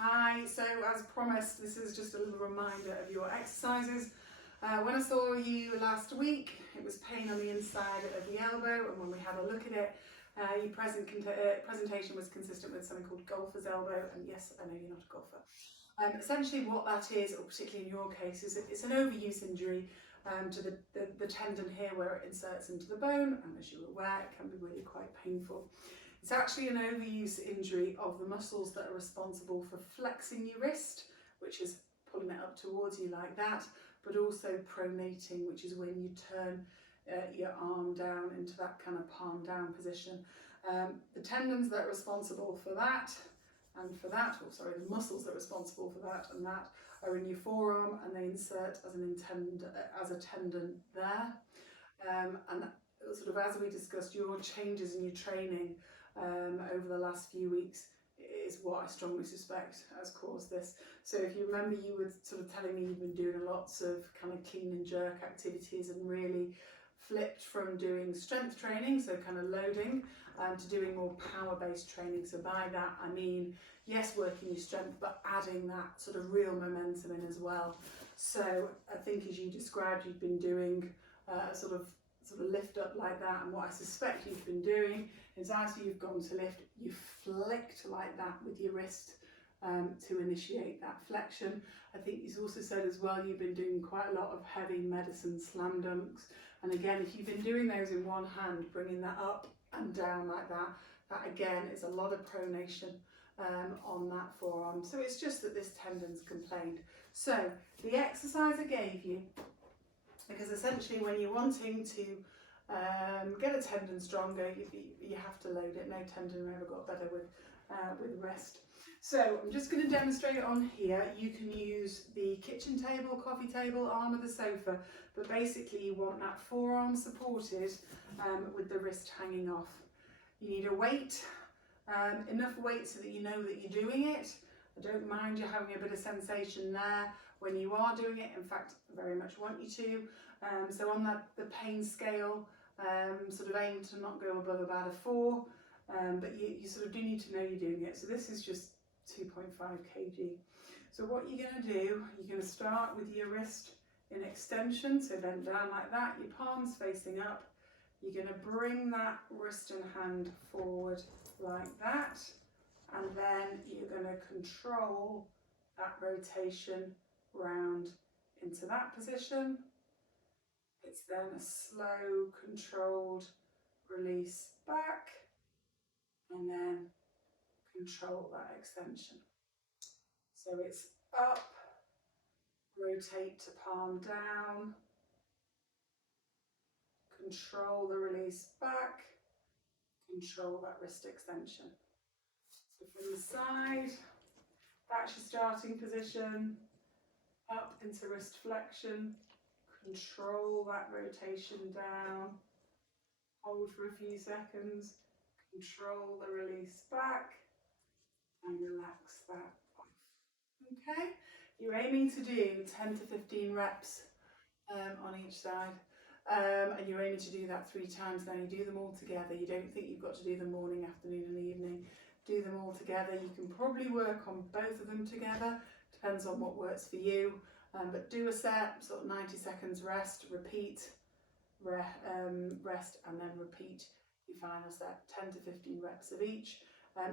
Hi, so as promised, this is just a little reminder of your exercises. When I saw you last week, it was pain on the inside of the elbow, and when we had a look at it, your presentation was consistent with something called golfer's elbow, and yes, I know you're not a golfer. Essentially what that is, or particularly in your case, is it's an overuse injury to the tendon here where it inserts into the bone, and as you're aware, it can be really quite painful. It's actually an overuse injury of the muscles that are responsible for flexing your wrist, which is pulling it up towards you like that, but also pronating, which is when you turn your arm down into that kind of palm down position. The tendons that are responsible for that and for that, the muscles that are responsible for that and that are in your forearm, and they insert as a tendon there. And sort of as we discussed, your changes in your training over the last few weeks is what I strongly suspect has caused this. So if you remember, you were sort of telling me you've been doing lots of kind of clean and jerk activities and really flipped from doing strength training, so kind of loading, to doing more power-based training. So by that I mean, yes, working your strength, but adding that sort of real momentum in as well. So I think, as you described, you've been doing sort of lift up like that, and what I suspect you've been doing is, as you've gone to lift, you flicked like that with your wrist to initiate that flexion. I think you've also said as well you've been doing quite a lot of heavy medicine slam dunks, and again, if you've been doing those in one hand, bringing that up and down like that, that again is a lot of pronation on that forearm. So it's just that this tendon's complained. So the exercise I gave you, because essentially when you're wanting to get a tendon stronger, you have to load it. No tendon ever got better with rest. So I'm just going to demonstrate it on here. You can use the kitchen table, coffee table, arm of the sofa, but basically you want that forearm supported with the wrist hanging off. You need a weight, enough weight so that you know that you're doing it. I don't mind you having a bit of sensation there when you are doing it. In fact, I very much want you to. So on the pain scale, sort of aim to not go above about a 4, but you sort of do need to know you're doing it. So this is just 2.5 kg. So what you're going to do, you're going to start with your wrist in extension, so bend down like that, your palms facing up. You're going to bring that wrist and hand forward like that, and then you're going to control that rotation round into that position. It's then a slow, controlled release back, and then control that extension. So it's up, rotate to palm down, control the release back, control that wrist extension. So from the side, that's your starting position, up into wrist flexion, control that rotation down, hold for a few seconds, control the release back, and relax that off. Okay, you're aiming to do 10 to 15 reps on each side, and you're aiming to do that 3 times. Now you do them all together. You don't think you've got to do them morning, afternoon and evening. Do them all together. You can probably work on both of them together, depends on what works for you, but do a set, sort of 90 seconds rest, repeat, rest, and then repeat your final set, 10 to 15 reps of each.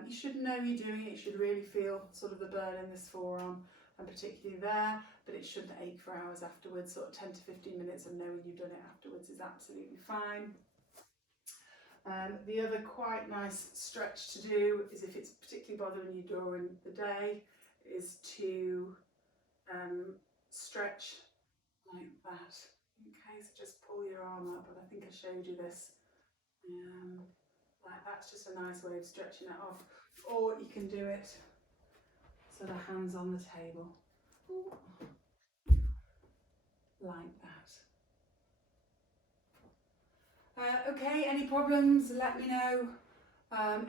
You should know you're doing it. You should really feel sort of the burn in this forearm, and particularly there, but it shouldn't ache for hours afterwards. Sort of 10 to 15 minutes of knowing you've done it afterwards is absolutely fine. The other quite nice stretch to do is, if it's particularly bothering you during the day, is to stretch like that. Okay, so just pull your arm up, and I think I showed you this. Like that's just a nice way of stretching it off. Or you can do it sort of hands on the table, like that. Okay, any problems, let me know.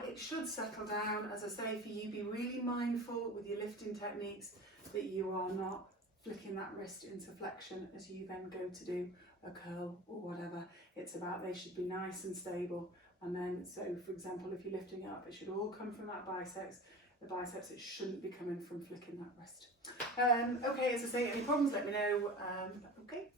It should settle down. As I say, for you, be really mindful with your lifting techniques that you are not flicking that wrist into flexion as you then go to do a curl or whatever. It's about, they should be nice and stable. And then, so for example, if you're lifting up, it should all come from that biceps. the biceps. It shouldn't be coming from flicking that wrist. Okay, as I say, any problems, let me know. Okay.